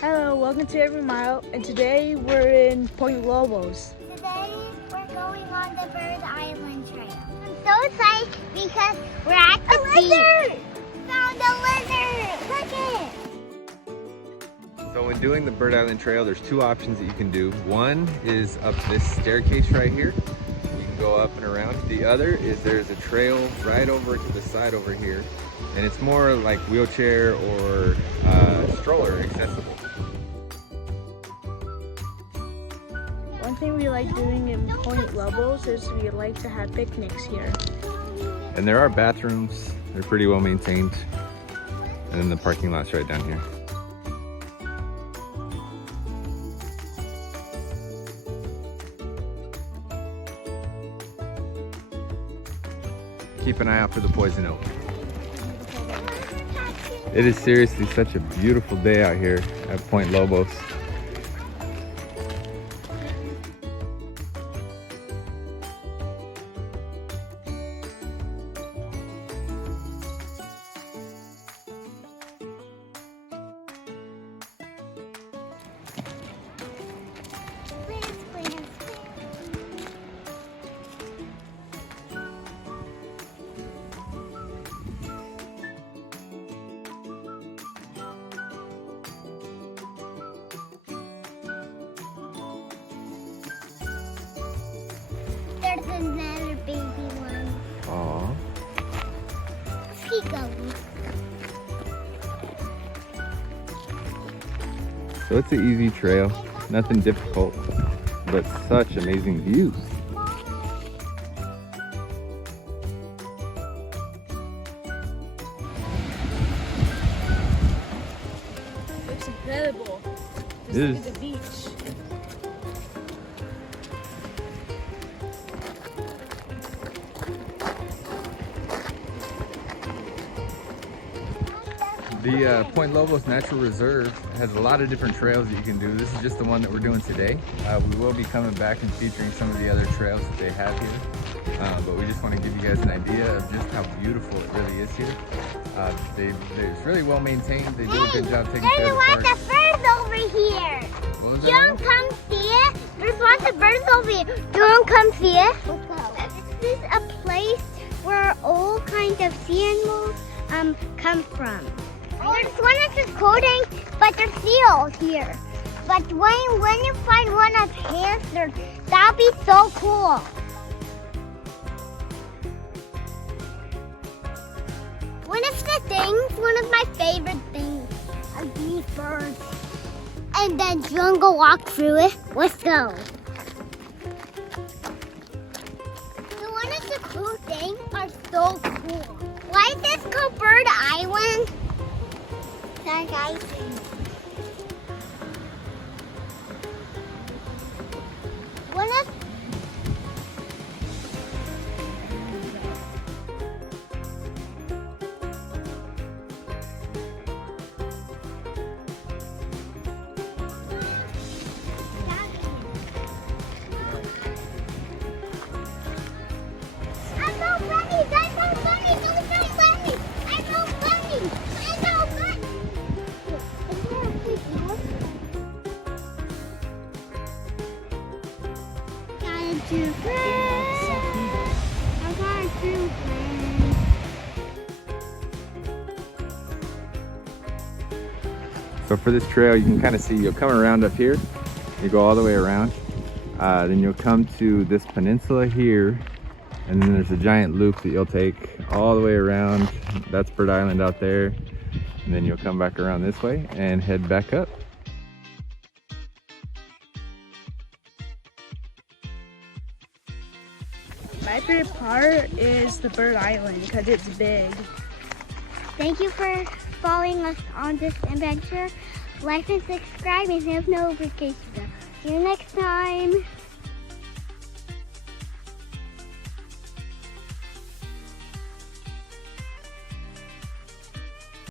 Hello, welcome to Every Mile, and today we're in Point Lobos. Today we're going on the Bird Island Trail. I'm so excited because we're at the beach. Found a lizard! Look it! So when doing the Bird Island Trail, there's two options that you can do. One is up this staircase right here. You can go up and around. The other is there's a trail right over to the side over here. And it's more like wheelchair or stroller accessible. One thing we like doing in Point Lobos is we like to have picnics here. And there are bathrooms. They're pretty well maintained. And then the parking lot's right down here. Keep an eye out for the poison oak. It is seriously such a beautiful day out here at Point Lobos. There's another baby one. Aww. Peekaboo. So it's an easy trail, nothing difficult, but such amazing views. Looks incredible. Just It look is. at the beach. The Point Lobos Natural Reserve has a lot of different trails that you can do. This is just the one that we're doing today. We will be coming back and featuring some of the other trails that they have here. But we just want to give you guys an idea of just how beautiful it really is here. It's really well maintained. They do a good job taking care of the There's park. lots of birds over here. What was You don't come see it. There's lots of birds over here. You don't come see it. This is a place where all kinds of sea animals come from. There's one that's just coating, but there's seals here. But when you find one that's hamsters, that'll be so cool. One of my favorite things are these birds. And then jungle walk through it. Let's go. The one that's the cool thing are so cool. Why is this called Bird Island? Sorry guys. One of So for this trail, you can kind of see, you'll come around up here, you go all the way around, then you'll come to this peninsula here, and then there's a giant loop that you'll take all the way around. That's Bird Island out there, and then you'll come back around this way and head back up. My favorite part is the Bird Island because it's big. Thank you for following us on this adventure. Like and subscribe and hit notifications. See you next time.